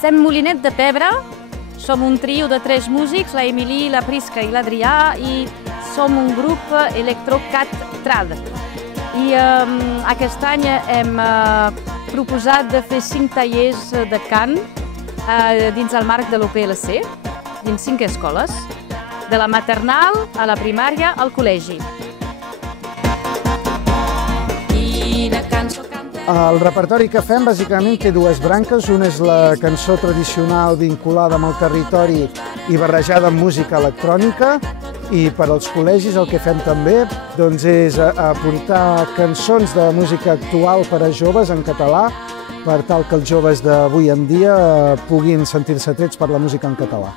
Sem Molinet de Pebre, som un trio de 3 músics, la Emily, la Prisca i l'Adrià, i som un grup electrocat trad. I aquest any hem proposat de fer 5 tallers de cant dins el marc de l'OPLC, dins 5 escoles, de la maternal a la primària al col·legi. El repertori que fem bàsicament té 2 branques. Una és la cançó tradicional vinculada amb el territori i barrejada amb música electrònica, i per als col·legis el que fem també és aportar cançons de música actual per a joves en català, per tal que els joves d'avui en dia puguin sentir-se atrets per la música en català.